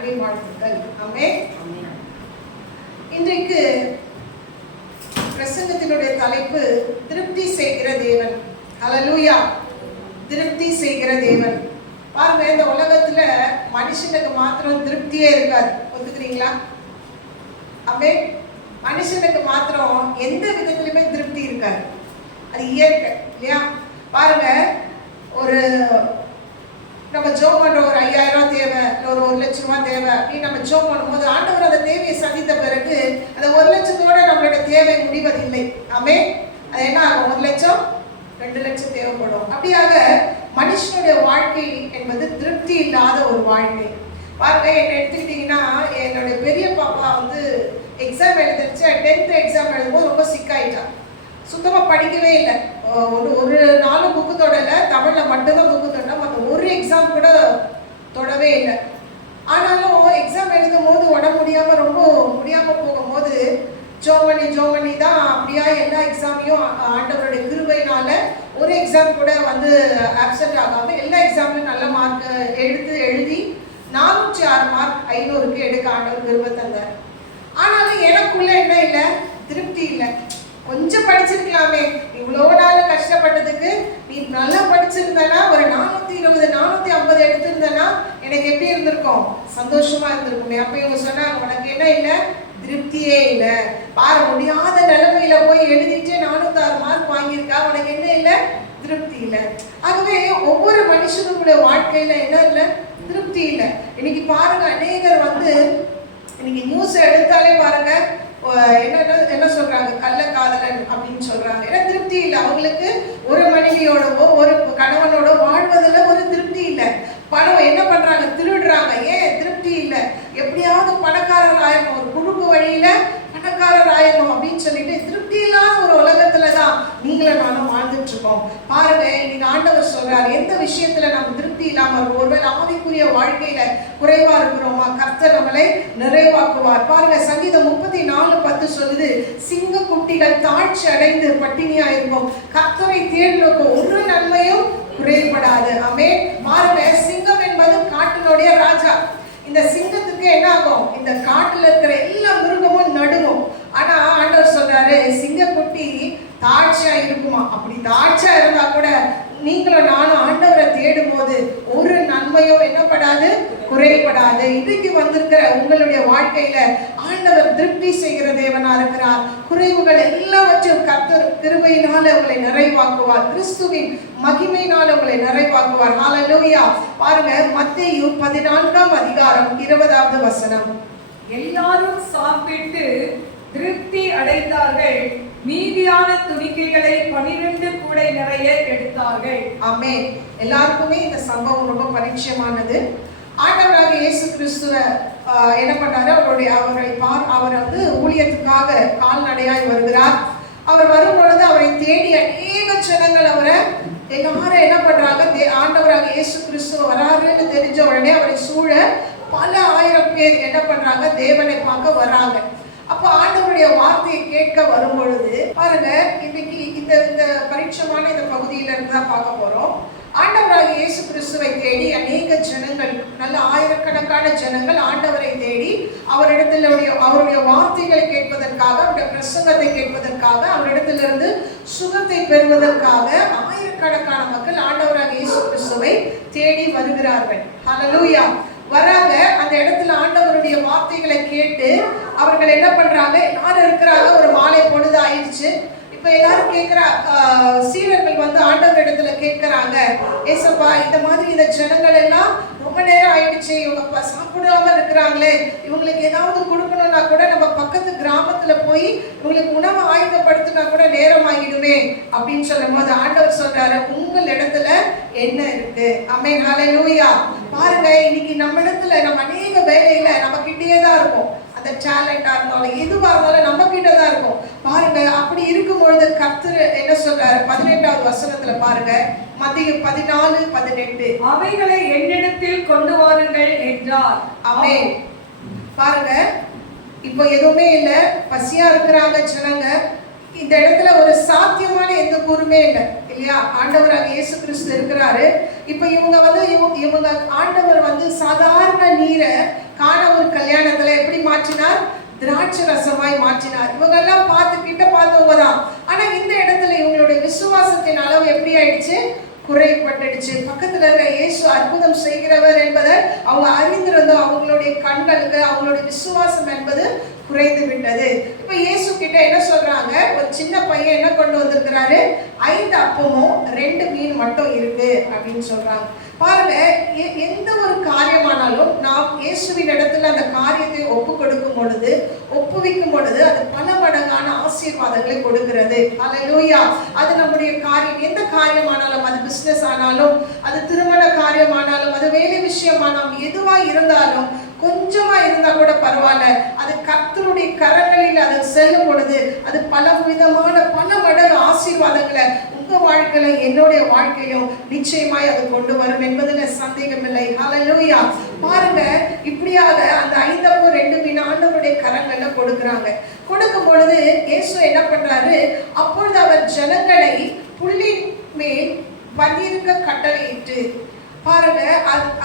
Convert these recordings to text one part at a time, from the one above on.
அன்பின் வாழ்த்துக்கள். ஆமென். இன்றைக்கு பிரசங்கத்தினுடைய தலைப்பு திருப்தி செய்கிற தேவன். ஹல்லேலூயா. திருப்தி செய்கிற தேவன். பாருங்க, இந்த உலகத்துல மனுஷனுக்கு மாத்திரம் திருப்தியே இருக்காது. ஒத்துக்கிறீங்களா? ஆமென். மனுஷனுக்கு மாத்திரம் எந்த விதத்திலுமே திருப்தி இருக்காது. அது இயற்கை இல்லையா? பாருங்க, ஒரு நம்ம ஜோம் பண்ற ஒரு 5000 தேவை, ஒரு 1,00,000 ரூபாய் தேவை அப்படின்னு நம்ம ஜோம் பண்ணும்போது ஆண்டவர் அந்த தேவையை சந்தித்த பிறகு அந்த 1,00,000தோட நம்மளோட தேவை முடிவதில்லை. ஆமென். அது என்ன ஆகும்? 1,00,000 2,00,000 தேவைப்படும். அப்படியாக மனுஷனுடைய வாழ்க்கை என்பது திருப்தி இல்லாத ஒரு வாழ்க்கை. பாருங்க, என்ன எடுத்துக்கிட்டீங்கன்னா, என்னுடைய பெரிய பாப்பா வந்து எக்ஸாம் எழுதிருச்சு. 10th எக்ஸாம் எழுதும்போது ரொம்ப சிக்காயிட்டா. சுத்தமாக படிக்கவே இல்லை. ஒரு நாளும் புக்கு தொடலை. தமிழில் மட்டும்தான் புக்கு தொட, மற்ற ஒரு எக்ஸாம் கூட தொடவே இல்லை. ஆனாலும் எக்ஸாம் எழுதும் போது உடம்பு முடியாமல் ரொம்ப முடியாமல் போகும்போது ஜோமணி தான் அப்படியா எல்லா எக்ஸாமையும் ஆண்டவருடைய கிருபையினால ஒரு எக்ஸாம் கூட வந்து ஆப்சென்ட் ஆகாமல் எல்லா எக்ஸாம்லையும் நல்ல மார்க் எழுதி 406 மார்க் 500க்கு எடுக்க ஆண்டவர் கிருபை தந்தார். ஆனாலும் எனக்குள்ள என்ன இல்லை? திருப்தி இல்லை. கொஞ்சம் படிச்சிருக்கலாமே, இவ்வளோ நாள் கஷ்டப்பட்டதுக்கு நீ நல்லா படிச்சிருந்தனா ஒரு 420 450 எடுத்திருந்தனா எனக்கு எப்படி இருந்திருக்கும்? சந்தோஷமா இருந்திருக்குமே. அப்ப இவங்க சொன்னாங்க, உனக்கு என்ன இல்லை? திருப்தியே இல்லை. பாரு, முடியாத நிலைமையில போய் எழுதிட்டு 406 மார்க் வாங்கியிருக்கா, உனக்கு என்ன இல்லை? திருப்தி இல்லை. ஆகவே ஒவ்வொரு மனுஷனுடைய வாழ்க்கையில என்ன இல்லை? திருப்தி இல்லை. இன்னைக்கு பாருங்க, அநேகர் வந்து இன்னைக்கு நியூஸ் எடுத்தாலே பாருங்க, என்ன சொல்றாங்க? கள்ளக்காதலன் அப்படின்னு சொல்றாங்க. ஏன்னா திருப்தி இல்லை அவங்களுக்கு. ஒரு மனைவியோடவோ ஒரு கணவனோட வாழ்வதில் ஒரு திருப்தி இல்லை. பணம் என்ன பண்றாங்க? திருடுறாங்க. ஏன்? திருப்தி இல்லை. எப்படியாவது பணக்காரர் ஆயிடணும், ஒரு குறுக்கு வழியில பணக்காரர் ஆயிடணும் அப்படின்னு சொல்லிட்டு திருப்தி இல்லாத ஒரு உலகத்துலதான் நீங்களும் நானும் வாழ்ந்துட்டு இருக்கோம். பாருங்க, இன்னைக்கு ஆண்டவர் சொல்றாரு, எந்த விஷயத்துல நம்ம திருப்தி இல்லாம இருக்கும்? ஒருவேளை ஆவிக்குரிய வாழ்க்கையில குறைவா இருக்கிறோமா? கர்த்தர் நம்மளை நிறைவாக்குவார். பாருங்க, சங்கீதம் 34:10 சொல்லுது, சிங்க குட்டிகள் தாழ்ச்சி அடைந்து பட்டினியா இருக்கும், கர்த்தரை தேடுறதுக்கு ஒரு நன்மையும் குறைபடாது. ஆமென். பாருங்க, சிங்கம் என்பது காட்டினுடைய ராஜா. இந்த சிங்கத்துக்கு என்ன ஆகும்? இந்த காட்டுல இருக்கிற எல்லா மிருகமும் நடுங்கும். ஆனா ஆண்டவர் சொல்றாரு, சிங்கக்குட்டி தாழ்ச்சியா இருக்குமா? அப்படி தாழ்ச்சியா இருந்தா கூட நீங்களும் நானும் ஆண்டவரை தேடும் போது ஒரு நன்மையும் என்னப்படாது? குறைபடாது. இன்றைக்கு வந்திருக்கிற உங்களுடைய வாழ்க்கையில ஆண்டவர் திருப்தி செய்கிற தேவனா இருக்கிறார். குறைவுகள் எல்லாவற்றையும் கர்த்தர் கிருபையினால உங்களை நிறைவாக்குவார். கிறிஸ்துவின் மகிமையினால உங்களை நிறைவாக்குவார். ஹல்லேலூயா. பாருங்க, மத்தேயு 14ஆம் அதிகாரம் 20வது வசனம். எல்லாரும் சாப்பிட்டு திருப்தி அடைந்தார்கள், மீதியான துணிக்கைகளை 12 கூடை நிறைய எடுத்தார்கள். ஆமென். எல்லாருக்குமே இந்த சம்பவம் ரொம்ப பரிச்சயமானது. ஆண்டவராக இயேசு கிறிஸ்துவ என்ன பண்ணாரு? அவர் வந்து ஊழியத்துக்காக கால்நடையாய் வருகிறார். அவர் வரும் பொழுது அவரை தேடி அநேக ஜனங்கள் அவரை எல்லாரும் என்ன பண்றாங்க? ஆண்டவராக இயேசு கிறிஸ்துவ வராருன்னு தெரிஞ்ச உடனே அவரை சூழ பல ஆயிரம் பேர் என்ன பண்றாங்க? தேவனை பார்க்க வர்றாங்க. அப்போ ஆண்டவருடைய வார்த்தையை கேட்க வரும் பொழுது பாருங்க, இன்னைக்கு இந்த பரிட்சமான இந்த பகுதியில இருந்து தான் பார்க்க போறோம். ஆண்டவராக இயேசு கிறிஸ்துவை தேடி அநேக ஜனங்கள், நல்ல ஆயிரக்கணக்கான ஜனங்கள் ஆண்டவரை தேடி அவருடைய வார்த்தைகளை கேட்பதற்காக, அவருடைய பிரசங்கத்தை கேட்பதற்காக, அவரிடத்திலிருந்து சுகத்தை பெறுவதற்காக ஆயிரக்கணக்கான மக்கள் ஆண்டவராக இயேசு கிறிஸ்துவை தேடி வருகிறார்கள். ஹல்லேலூயா. வராங்க. அந்த இடத்துல ஆண்டவருடைய வார்த்தைகளை கேட்டு அவர்கள் என்ன பண்றாங்க? எல்லாரும் இருக்கிறாங்க. ஒரு மாலை பொழுது ஆயிடுச்சு. இப்ப எல்லாரும் கேட்கிற சீடர்கள் வந்து ஆண்டவர் இடத்துல கேட்கிறாங்க, ஏசப்பா, இந்த மாதிரி இந்த ஜனங்கள் எல்லாம் ரொம்ப நேரம் ஆயிடுச்சு, இவங்க சாப்பிடாம இருக்கிறாங்களே, இவங்களுக்கு ஏதாவது கொடுக்கணும்னா கூட நம்ம பக்கத்து கிராமத்துல போய் இவங்களுக்கு உணவு ஆயுதப்படுத்தினா கூட நேரம் ஆகிடுமே அப்படின்னு சொல்லும் போது ஆண்டவர் சொல்றாரு, உங்கள் இடத்துல என்ன இருக்கு? ஆமென். ஹல்லேலூயா. பாருங்க, இன்னைக்கு நம்ம இடத்துல நம்ம அநேக வேலையில நம்ம கிட்டே தான் இருக்கும். அந்த டேலண்டா இருந்தாலும் எதுவா இருந்தாலும் நம்ம கிட்ட தான் இருக்கும். பாருங்க, அப்படி இருக்கும்பொழுது கர்த்தர் என்ன சொல்றாரு? 18வது வசனத்துல பாருங்க, மத்தேயு 14:18, அவைகளை என்னிடத்தில் கொண்டு வாருங்கள் என்றார். ஆமென். பாருங்க, இப்போ எதுவுமே இல்லை, பசியா இருக்கிறாங்க ஜனங்க. இந்த இடத்துல ஒரு சாத்தியமான எந்த கூறுமே இல்லை இல்லையா? ஆண்டவராக இயேசு கிறிஸ்து இருக்கிறாரு. இப்ப இவங்க ஆண்டவர் சாதாரண நீரை காண ஒரு கல்யாணத்துல எப்படி மாற்றினார்? திராட்சை ரசமாய் மாற்றினார். இவங்க எல்லாம் கிட்ட பார்த்தவங்க தான். ஆனா இந்த இடத்துல இவங்களுடைய விசுவாசத்தின் அளவு எப்படி ஆயிடுச்சு? குறைபட்டுடுச்சு. பக்கத்துல இருக்க இயேசு அற்புதம் செய்கிறவர் என்பதை அவங்க அறிந்திருந்தோம். அவங்களுடைய கண்களுக்கு அவங்களுடைய விசுவாசம் என்பது குறைந்து விட்டது. இப்ப இயேசு கிட்ட என்ன சொல்றாங்க? ஒரு சின்ன பையன் என்ன கொண்டு வந்திருக்கிறாரு? 5 அப்பமும் 2 மீன் மட்டும் இருக்கு அப்படின்னு சொல்றாங்க. பாருங்க, எந்த ஒரு காரியமானாலும் நாம் இயேசுவின் இடத்துல அந்த காரியத்தை ஒப்புவிக்கும் பொழுது அது பல மடங்கான ஆசீர்வாதங்களை கொடுக்கிறது. ஹல்லேலூயா. அது நம்முடைய காரியம், எந்த காரியமானாலும், அது பிசினஸ் ஆனாலும், அது திருமண காரியமானாலும், அது வேலை விஷயமானாலும், எதுவா இருந்தாலும் கொஞ்சமா இருந்தா கூட பரவாயில்ல, அது கர்த்தருடைய கரங்களில் அது செல்லும் பொழுது அது பல விதமான பல மடங்கு ஆசீர்வாதங்களை உங்க வாழ்க்கையில என்னுடைய வாழ்க்கையிலும் நிச்சயமாய் அது கொண்டு வரும் என்பதுல சந்தேகம் இல்லை. ஹல்லேலூயா. பாருங்க, இப்படியாக அந்த 5 அப்பம் 2 மீன் ஆண்டவருடைய கரங்கள்ல கொடுக்கும் பொழுது இயேசு என்ன பண்றாரு? அப்பொழுது அவர் ஜனங்களை புல்லின் மேல் பந்தியிருக்க கட்டளையிட்டு, பாருங்க,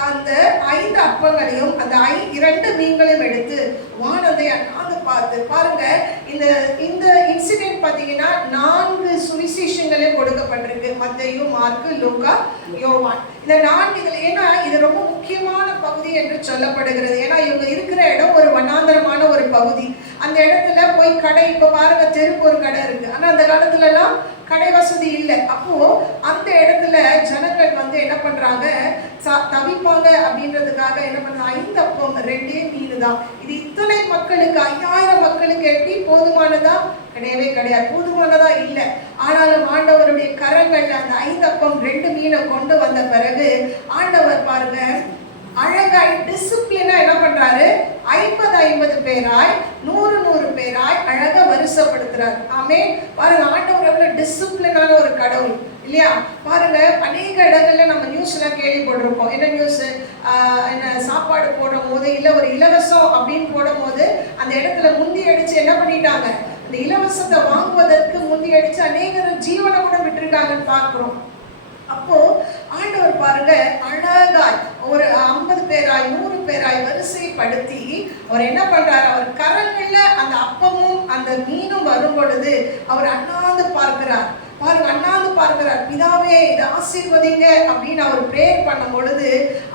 அந்த 5 அப்பங்களையும் அந்த 2 மீன்களையும் எடுத்து வானத்தை அண்ணாந்து பார்த்து, பாருங்க, இந்த இன்சிடென்ட் பாத்தீங்கன்னா 4 சுவிசேஷங்களே கொடுக்கப்பட்டிருக்கு. மத்தேயு, மார்க்கு, லூக்கா, யோவான். இந்த 4 இதுல ஏன்னா இது ரொம்ப முக்கியமான பகுதி என்று சொல்லப்படுகிறது. ஏன்னா இவங்க இருக்கிற இடம் ஒரு வனாந்தரமான ஒரு பகுதி. அந்த இடத்துல போய் கடை, இப்ப பாருங்க தெருக்கு ஒரு கடை இருக்கு, ஆனா அந்த காலத்துல எல்லாம் கடை வசதி இல்லை. அப்போ அந்த இடத்துல ஜனங்கள் என்ன பண்றாங்க? தவிப்பாங்க அப்படின்றதுக்காக என்ன பண்றாங்க? 5 அப்பம் 2 மீன் தான். இது இத்தனை மக்களுக்கு, 5000 மக்களுக்கு எப்படி போதுமானதா? கிடையவே கிடையாது, போதுமானதா இல்லை. ஆனாலும் ஆண்டவருடைய கரங்கள்ல அந்த 5 அப்பம் 2 மீனை கொண்டு வந்த பிறகு ஆண்டவர் பாருங்க அழகாய் டிசிப்ளினா என்ன பண்றாரு? 50 பேராய் 100 பேராய் அழகா வரிசைப்படுத்துறாரு. ஆமென். பாருங்க, ஆண்டவர் எவ்வளவு டிசிப்ளினான ஒரு கடவுள் இல்லையா? பாருங்க, அநேக இடங்கள்ல நம்ம நியூஸ்ல கேள்விப்பட்டிருப்போம். என்ன நியூஸ்? என்ன சாப்பாடு போடும் போது, இல்ல ஒரு இலவசம் அப்படின்னு போடும் போது அந்த இடத்துல முந்தி அடிச்சு என்ன பண்ணிட்டாங்க? அந்த இலவசத்தை வாங்குவதற்கு முந்தி அடிச்சு அநேகர் ஜீவனை கூட விட்டுருக்காங்கன்னு பார்க்கிறோம். அப்போ ஆண்டவர் பாருங்க அழகாய் ஒரு 50 பேராய் 100 பேராய் வரிசைப்படுத்தி அவர் என்ன பண்றாரு? அவர் கரங்கள்ல அந்த அப்பமும் அந்த மீனும் வரும் பொழுது அவர் அண்ணாந்து பார்க்கிறார். பாருங்க, அண்ணாந்து பார்க்கிறார். பிதாவே, இதை ஆசீர்வதிங்க அப்படின்னு அவர் பிரேயர் பண்ணும் பொழுது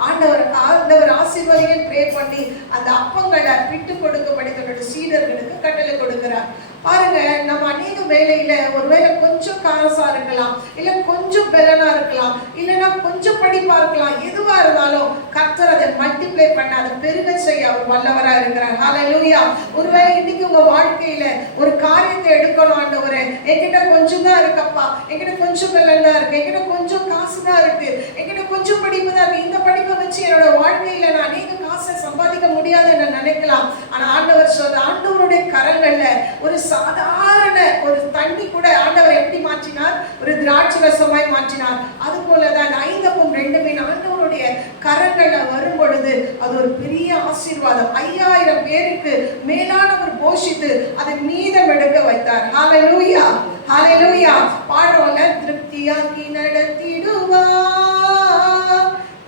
ஆண்டவர் ஆசீர்வதிங்க பிரேயர் பண்ணி அந்த அப்பங்களை பிட்டு கொடுக்கப்படி தன்னுடைய சீடர்களுக்கு கட்டளை கொடுக்கிறார். பாருங்க, நம்ம அநேக வேலையில ஒருவேளை கொஞ்சம் காசா இருக்கலாம், இல்ல கொஞ்சம் பெலனா இருக்கலாம், இல்லைன்னா கொஞ்சம் படிப்பா இருக்கலாம். எதுவா இருந்தாலும் கர்த்தர் அதை மல்டிப்ளை பண்ண, அதை பெருக செய்ய அவர் வல்லவரா இருக்கிறார். ஹல்லேலூயா. ஒருவேளை இன்னைக்கு உங்க வாழ்க்கையில ஒரு காரியத்தை எடுக்கணும். ஆண்டவரே, என்கிட்ட கொஞ்சம் தான் இருக்கப்பா, என்கிட்ட கொஞ்சம் பெலன் தான் இருக்கு, என்கிட்ட கொஞ்சம் காசு தான் இருக்கு, என்கிட்ட கொஞ்சம் படிப்பு தான் இருக்கு, இந்த படிப்பை வச்சு என்னோட வாழ்க்கையில நான் அநேக காசை சம்பாதிக்க முடியாதுன்னு நினைக்கலாம். ஆனா ஆண்டவர் சொல்ற, ஆண்டவருடைய கரங்கள்ல ஒரு சாதாரண ஒரு தண்ணி கூட ஆண்டவர் எப்படி மாற்றினார்? ஒரு திராட்சை ரசமாய் மாற்றினார். அது போலதான் 5 அப்பம் 2 மீன் ஆண்டவருடைய கரங்கள்ல வரும் பொழுது அது ஒரு பெரிய ஆசீர்வாதம். 5000 பேருக்கு மேலானவர் போஷித்து அதை மீதம் எடுக்க வைத்தார். ஹல்லேலூயா, ஹல்லேலூயா. பாடுறோம்ல, திருப்தியாக்கி நடத்திடுவார்,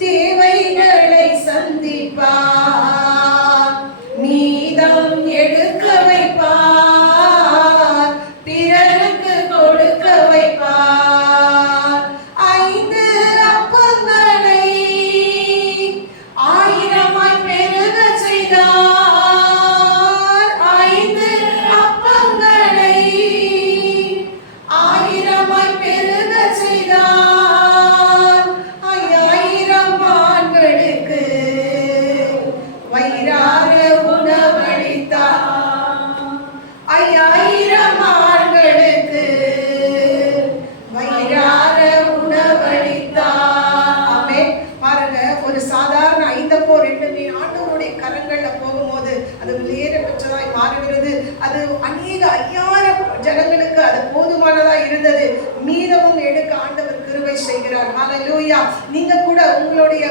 தேவைகளை சந்திப்பார், மீதம் எடுக்க வைப்பார், பிறருக்கு கொடுக்க வைப்பார். 5 அப்பங்களை 1000 பெருக செய்தார். 5 அப்பங்களை 1000 பெருக செய்தார். 5000 ஆண்களுக்கு வயிறார உணவளித்தார். 5000 ஆண்களுக்கு வயிறார உணவளித்தார். ஆமென். பாருங்க, ஒரு சாதாரண 5 அப்பம் 2 மீன் ஆண்டவருடைய கரங்கள்ல போகும்போது அது வெளியேற பெற்றதாய் மாறுகிறது. அது அநேக 5000 ஜனங்களுக்கு அது போதுமானதா இருந்தது. மீதமும் எடுக்க ஆண்டவர் கிருபை செய்கிறார். ஹல்லேலூயா. நீங்க கூட உங்களுடைய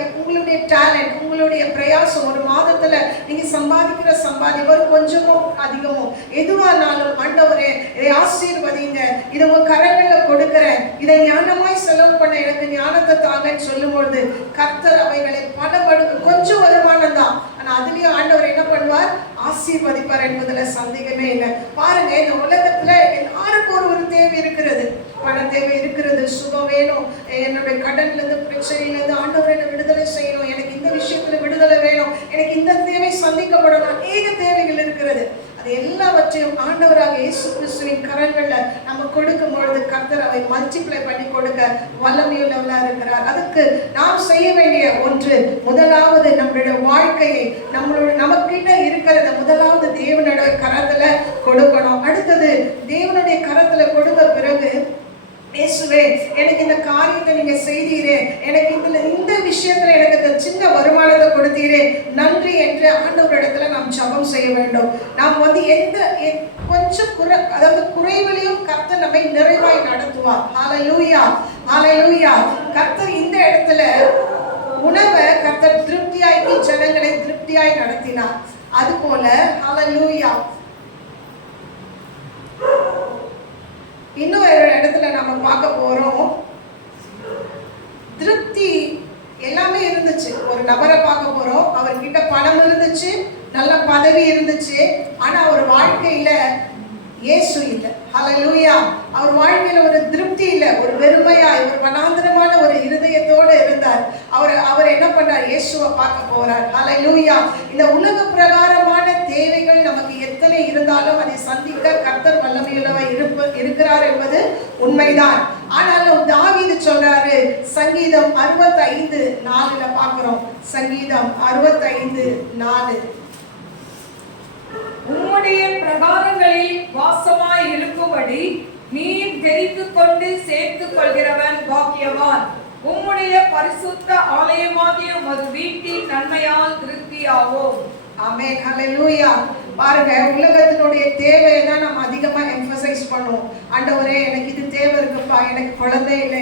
டேலண்ட், உங்களுடைய பிரயாசம், ஒரு மாதத்துல நீங்க சம்பாதிக்கிற ஒரு கொஞ்சமோ அதிகமோ எதுவானாலும் ஆண்டவரே இதை ஆசீர்வதிங்க, இதை உங்க கரங்கள்ல கொடுக்கிறேன், இதை ஞானமாய் செலவு பண்ண எனக்கு ஞானத்தை தாங்கன்னு சொல்லும் பொழுது கர்த்தர் அவைகளை பல மடங்கு, கொஞ்சம் வருமானம் தான் ஆனா அதுலயும் ஆண்டவர் என்ன பண்ணுவார், ஆசீர்வதிப்பார் என்பதுல சந்தேகமே இல்லை. பாருங்க, இந்த உலகத்துல எல்லாருக்கும் ஒரு தேவை இருக்கிறது. பண தேவை இருக்கிறது, சுகம் வேணும், என்னுடைய கடன்ல இருந்து பிரச்சனையில இருந்து ஆண்டவரை விடுதலை செய்யணும், எனக்கு இந்த விஷயத்துல விடுதலை வேணும், எனக்கு இந்த தேவை சந்திக்கப்படணும், அநேக தேவைகள் இருக்கிறது. அது எல்லாவற்றையும் ஆண்டவராக இயேசு கிறிஸ்துவின் கரங்கள்ல நம்ம கொடுக்கும் பொழுது கர்த்தர் அவை மல்டிப்ளை பண்ணி கொடுக்க வல்லமையுள்ளவரா இருக்கிறார். அதுக்கு நாம் செய்ய வேண்டிய ஒன்று, முதலாவது நம்மளுடைய வாழ்க்கையை நமக்கிட்ட இருக்கிறத முதலாவது தேவனுடைய கரத்துல கொடுக்கணும். அடுத்தது தேவனுடைய கரத்துல கொடுத்த பிறகு, இயேசுவே எனக்கு இந்த காரியத்தை நீங்க செய்தீரே, எனக்கு இந்த விஷயத்துல எனக்கு இந்த சின்ன வருமானத்தை கொடுத்தீரே, நன்றி என்று ஆண்டவரிடத்துல நாம் ஜெபம் செய்ய வேண்டும். நாம் எந்த கொஞ்சம் குறைவிலையும் கர்த்தர் நம்மை நிறைவாய் நடத்துவார். ஹல்லேலூயா, ஹல்லேலூயா. கர்த்தர் இந்த இடத்துல உணவை கர்த்தர் திருப்தியாக்கி ஜனங்களை திருப்தியாய் நடத்தினார். அது போல ஹல்லேலூயா இன்னும் ஒரு இடத்துல நம்ம பார்க்க போறோம். திருப்தி எல்லாமே இருந்துச்சு. ஒரு நபரை பார்க்க போறோம், அவர்கிட்ட பணம் இருந்துச்சு, நல்ல பதவி இருந்துச்சு, ஆனா அவர் வாழ்க்கையில இயேசு இல்லை. ஹல்லேலூயா. அவர் வாழ்க்கையில ஒரு திருப்தி இல்லை, ஒரு வெறுமையாய், ஒரு வனாந்திரமான ஒரு இருதயத்தோடு இருந்தார். அவர் என்ன பண்றார், இயேசுவை பார்க்க போறார். ஹல்லேலூயா. இந்த உலக பிரகாரமான தேவைகள் நமக்கு எத்தனை இருந்தாலும் அதை சந்திக்க கர்த்தர் வல்லமையுள்ளவர் இருக்கிறார் என்பது உண்மைதான். ஆனாலும் தாவீது சொல்றாரு, சங்கீதம் 65:4 பார்க்கிறோம். சங்கீதம் 65:4, உம்முடைய பிரகாரங்களில் வாசமாய் இருக்கும்படி நீர் தெரிந்து கொண்டு சேர்த்துக் கொள்கிறவன் பாக்கியவான். உம்முடைய பரிசுத்த ஆலயமாகிய உமது வீட்டின் நன்மையால் திருப்தியாவோம். ஆமென், ஹல்லேலூயா. பாருங்க, உலகத்தினுடைய தேவையை தான் நம்ம அதிகமா எம்பசைஸ் பண்ணுவோம். ஆண்டவரே எனக்கு இது தேவை இருக்குப்பா, எனக்கு குழந்தை இல்லை,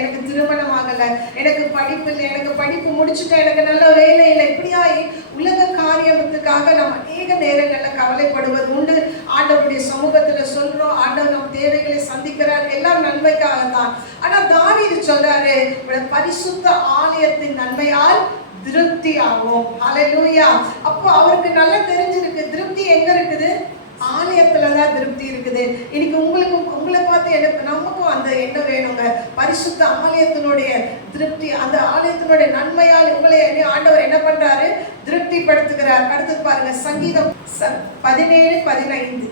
எனக்கு திருமணம் ஆகலை, எனக்கு படிப்பு இல்லை, எனக்கு படிப்பு முடிச்சுட்டேன், எனக்கு நல்ல வேலை இல்லை, இப்படியாய் உலக காரியத்துக்காக நம்ம அநேக நேரங்கள்ல கவலைப்படுவது உண்டு. ஆண்டவருடைய சமூகத்துல சொல்றோம், ஆண்டவர் நம்ம தேவைகளை சந்திக்கிறார், எல்லாம் நன்மைக்காக தான். ஆனா தாவீது சொல்றாரு, பரிசுத்த ஆலயத்தின் நன்மையால் திருப்தி ஆகும். ஹல்லேலூயா. அப்போ அவருக்கு நல்லா தெரிஞ்சிருக்கு, திருப்தி எங்க இருக்குது, ஆலயத்துலதான் திருப்தி இருக்குது. இன்னைக்கு உங்களை பார்த்து நமக்கும் அந்த எண்ணம் வேணுங்க. பரிசுத்த ஆலயத்தினுடைய திருப்தி, அந்த ஆலயத்தினுடைய நன்மையால் உங்களை ஆண்டவர் என்ன பண்றாரு, திருப்தி படுத்துகிறார். அடுத்தது பாருங்க, சங்கீதம் 17:15,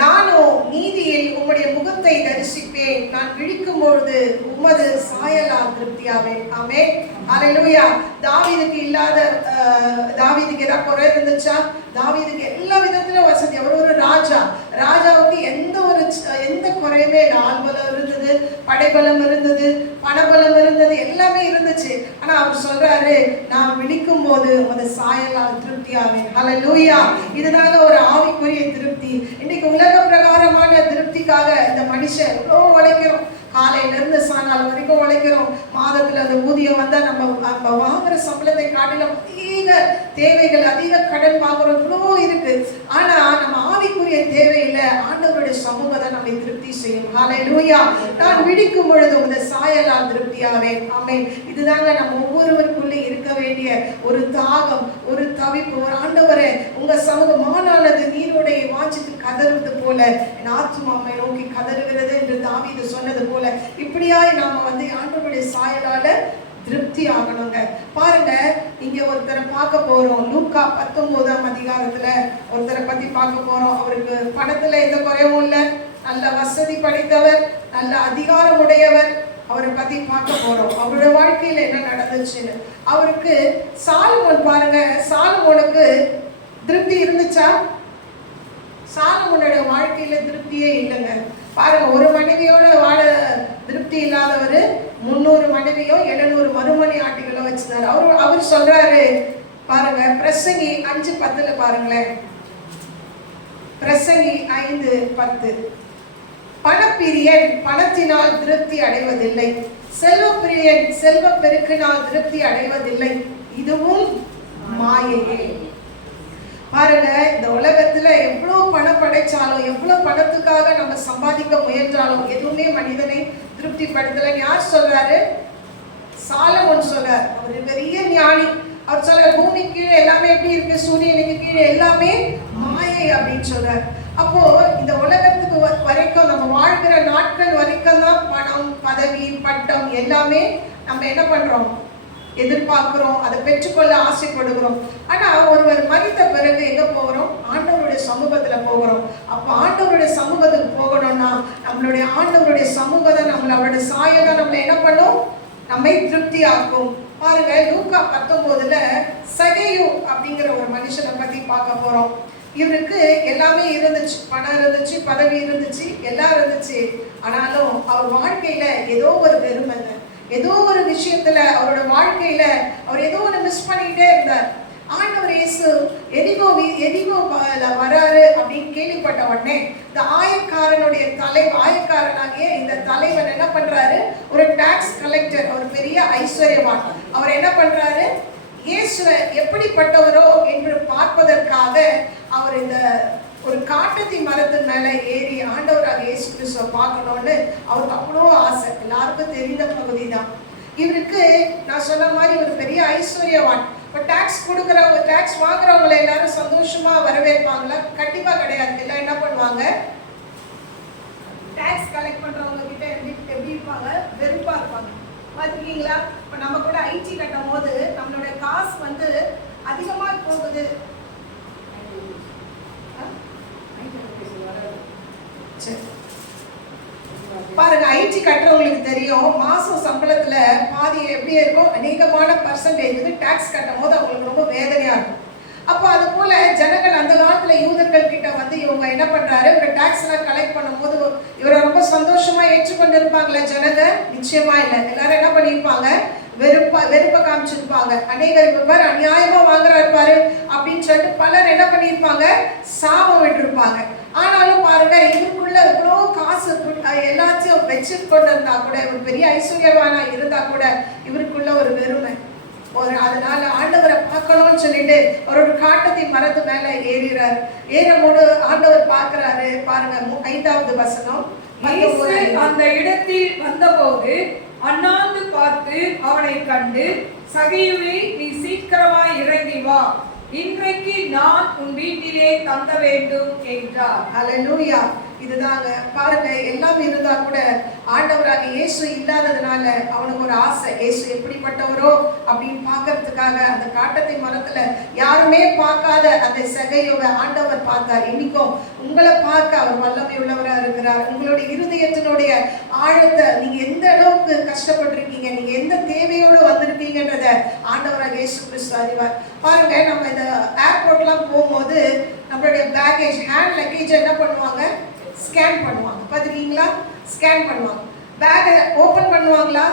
நானோ நீதியில் உம்முடைய முகத்தை தரிசிப்பேன், நான் விழிக்கும் பொழுது உமது சாயலால் திருப்தியாவேன். ஆமென், ஹல்லேலூயா. தாவீதுக்கு ஏதாவது குறை இருந்துச்சா? தாவீதுக்கு எல்லா விதத்திலும் வசதி. அவர் ஒரு ராஜாவுக்கு எந்த குறையுமே இல்லை. ஆள்பலம் இருந்தது, படைபலம் இருந்தது, பணபலம் இருந்தது, எல்லாமே இருந்துச்சு. ஆனா அவர் சொல்றாரு, நான் விழிக்கும் போது உமது சாயலால் திருப்தியாவேன். ஹல்லேலூயா. இதுதாங்க ஒரு ஆவிக்குரிய திருப்தி. இன்னைக்கு உலக பிரகாரமான திருப்திக்காக இந்த மனுஷன் எவ்வளோ உழைக்கிறோம், காலையில இருந்து சாயங்காலம் வரைக்கும் உழைக்கிறோம். மாதத்துல அந்த ஊதியம் வந்தா நம்ம வாங்குற சம்பளத்தை காட்டிலும் அதிக தேவைகள், அதிக கடன் வாங்குறோம், இவ்வளோ இருக்கு. ஆனா நம்ம ஆவிக்குரிய தேவையில்ல, ஆண்டவருடைய சமூகம் தான் நம்மை திருப்தி செய்யும். ஹல்லேலூயா. நான் விழிக்கும் பொழுது உங்க சாயலால் திருப்தியாவேன். ஆமென். இதுதாங்க நம்ம ஒவ்வொருவருக்குள்ளே இருக்க வேண்டிய ஒரு தாகம், ஒரு தவிப்பு. ஒரு ஆண்டவரே, உங்க சமூகம் மானானது நீரோடைய வாஞ்சித்து கதறுவது போல என் ஆத்துமாவை நோக்கி கதறுகிறது என்று தாவீது சொன்னது போல, இப்படியாய் நாம ஆண்டவருடைய சாயலால திருப்தி ஆகணுங்க. பாருங்க, இங்க ஒருத்தரை பார்க்க போறோம். லூக்கா 19ஆம் அதிகாரத்துல ஒருத்தரை பத்தி பார்க்க போறோம். அவருக்கு பணத்துல எந்த குறையும் இல்லை, நல்ல வசதி படைத்தவர், நல்ல அதிகாரம் உடையவர். அவரை பத்தி பார்க்க போறோம். அவருடைய வாழ்க்கையில என்ன நடந்துச்சுன்னு. அவருக்கு சாலமோன், பாருங்க, சாலமோனுக்கு திருப்தி இருந்துச்சா? சாலமோனுடைய வாழ்க்கையில திருப்தியே இல்லைங்க. பாருங்க, ஒரு மனைவியோட வாழ திருப்தி இல்லாதவர் 300 மனைவியோ 700 மறுமணி ஆட்டிகளோ வச்சிருந்தாரு. அவர் சொல்றாரு பாருங்க, பிரசங்கி 5:10 பாருங்களேன். பிரசங்கி 5:10, பணப்பிரியன் பணத்தினால் திருப்தி அடைவதில்லை, செல்வப்பிரியன் செல்வ பெருக்கினால் திருப்தி அடைவதில்லை. இதுவும் மாயையே. பாருங்க, இந்த உலகத்துல எவ்வளவு பணம் படைச்சாலும், எவ்வளவு பணத்துக்காக நம்ம சம்பாதிக்க முயன்றாலும் எதுவுமே மனிதனை திருப்திப்படுத்தல. யார் சொல்றாரு? சாலமோன் சொல்றார். அவர் பெரிய ஞானி. அவர் சொல்ற பூமிக்கு கீழே எல்லாமே எப்படி இருக்கு, சூரியனுக்கு கீழே எல்லாமே மாயை அப்படின்னு சொல்றார். அப்போ இந்த உலகத்துக்கு வரைக்கும் நம்ம வாழ்கிற நாட்கள் வரைக்கும் தான் பணம், பதவி, பட்டம் எல்லாமே நம்ம என்ன பண்றோம், எதிர்பார்க்கிறோம், அதை பெற்றுக்கொள்ள ஆசைப்படுகிறோம். ஆனா ஒருவர் மரித்த பிறகு எங்க போகிறோம்? ஆண்டவருடைய சமூகத்துல போகிறோம். அப்ப ஆண்டவருடைய சமூகத்துக்கு போகணும்னா நம்மளுடைய ஆண்டவருடைய சமூகம் நம்மள, அவருடைய சாயம் தான் நம்மளை என்ன பண்ணும், நம்மை திருப்தி ஆக்கும். பாருங்க, லூக்கா 19ல சகேயு அப்படிங்கிற ஒரு மனுஷனை பத்தி பார்க்க போறோம். இவருக்கு எல்லாமே இருந்துச்சு, பணம் இருந்துச்சு, பதவி இருந்துச்சு, எல்லாம் இருந்துச்சு. ஆனாலும் அவர் வாழ்க்கையில ஏதோ ஒரு வெறுமைங்க, ஏதோ ஒரு விஷயத்துல அவரோட வாழ்க்கையில அவர் ஏதோ ஒன்று மிஸ் பண்ணிக்கிட்டே இருந்தார். ஆண்டவர் இயேசு எரிகோ வராரு அப்படின்னு கேள்விப்பட்ட உடனே இந்த ஆயக்காரனாகிய இந்த தலைவன் என்ன பண்றாரு, ஒரு டாக்ஸ் கலெக்டர், ஒரு பெரிய ஐஸ்வர்யவான். அவர் என்ன பண்றாரு, இயேசுவை எப்படிப்பட்டவரோ என்று பார்ப்பதற்காக அவர் இந்த ஒரு காட்டத்தி மரத்து மேல ஏறி ஆண்டவராக இயேசு கிறிஸ்துவை பார்க்கணும்னு அவருக்கு அவ்வளோ ஆசை. எல்லாருக்கும் தெரிந்த பகுதி தான். இவருக்கு நான் சொன்ன மாதிரி ஒரு பெரிய ஐஸ்வர்யவான். இப்போ டாக்ஸ் வாங்குறவங்களை எல்லாரும் சந்தோஷமா வரவேற்பாங்களா? கண்டிப்பா கிடையாது. எல்லாம் என்ன பண்ணுவாங்க, டாக்ஸ் கலெக்ட் பண்றவங்க கிட்ட எப்படி இருப்பாங்க, வெறுப்பா இருப்பாங்க. பார்த்துருக்கீங்களா? இப்போ நம்ம கூட ஐடி கட்டும் போது நம்மளோட காசு வந்து அதிகமா போகுது. பாருங்க, ஐடி கட்டுறவங்களுக்கு தெரியும், மாசம் சம்பளத்துல பாதி எப்படி இருக்கும், அநேகமான பர்சன்டேஜ் வந்து டாக்ஸ் கட்டும் போது அவங்களுக்கு ரொம்ப வேதனையா இருக்கும். அப்போ அது போல ஜனங்கள் அந்த காலத்துல யூதர்கள் கிட்ட வந்து இவங்க என்ன பண்றாரு, இவங்க டாக்ஸ் எல்லாம் கலெக்ட் பண்ணும் போது இவரை ரொம்ப சந்தோஷமா ஏற்றுக்கொண்டு இருப்பாங்களே ஜனங்க? நிச்சயமா இல்லை. எல்லாரும் என்ன பண்ணிருப்பாங்க, வெறுப்ப காமிச்சிருப்பாங்க. அநேகர் இவர் அநியாயமா வாங்குறாரு பாரு அப்படின்னு சொல்லிட்டு பலர் என்ன பண்ணிருப்பாங்க, சாபம் விட்டுருப்பாங்க. ஆனாலும் பாருங்க, இவருக்குள்ள இவ்வளோ காசு எல்லாத்தையும் வச்சுக்கொண்டு இருந்தா கூட, ஒரு பெரிய ஐஸ்வர்யவானா இருந்தா கூட இவருக்குள்ள ஒரு வெறுமை. அதனால ஆண்டவரை பார்க்கணும்னு சொல்லிட்டு அவரோட காட்டத்தை மரத்து மேல ஏறிறாரு. ஏறும்போது ஆண்டவர் பார்க்கிறாரு. பாருங்க, 5வது வசனம். அந்த இடத்தில் வந்தபோது அண்ணாந்து பார்த்து அவனை கண்டு, சகேயுவே, நீ சீக்கிரமாய் இறங்கி வா, இன்றைக்கு நான் உன் வீட்டிலே தங்க வேண்டும் என்றார். ஹல்லேலூயா. இதுதாங்க பாருங்க, எல்லாம் இருந்தா கூட ஆண்டவராக இயேசு இல்லாததுனால அவனுக்கு ஒரு ஆசை, இயேசு எப்படிப்பட்டவரோ அப்படின்னு பார்க்கறதுக்காக அந்த காட்டத்தை மரத்துல யாருமே பார்க்காத அந்த சகையோவை ஆண்டவர் பார்த்தார். இன்னைக்கும் உங்களை பார்க்க அவர் வல்லமை உள்ளவரா இருக்கிறார். உங்களுடைய இருதயத்தினுடைய ஆழத்தை, நீங்க எந்த அளவுக்கு கஷ்டப்பட்டிருக்கீங்க, நீங்க எந்த தேவையோடு வந்திருக்கீங்கன்றத ஆண்டவராக இயேசு கிறிஸ்து அறிவார். பாருங்க, நம்ம இந்த ஏர்போர்ட்லாம் போகும்போது நம்மளுடைய பேக்கேஜ், ஹேண்ட் லக்கேஜ் என்ன பண்ணுவாங்க, ஸ்கேன் பண்ணுவாங்க. பார்த்துருக்கீங்களா? ஸ்கேன் பண்ணுவாங்க. பேக்கை ஓப்பன் பண்ணுவாங்களா?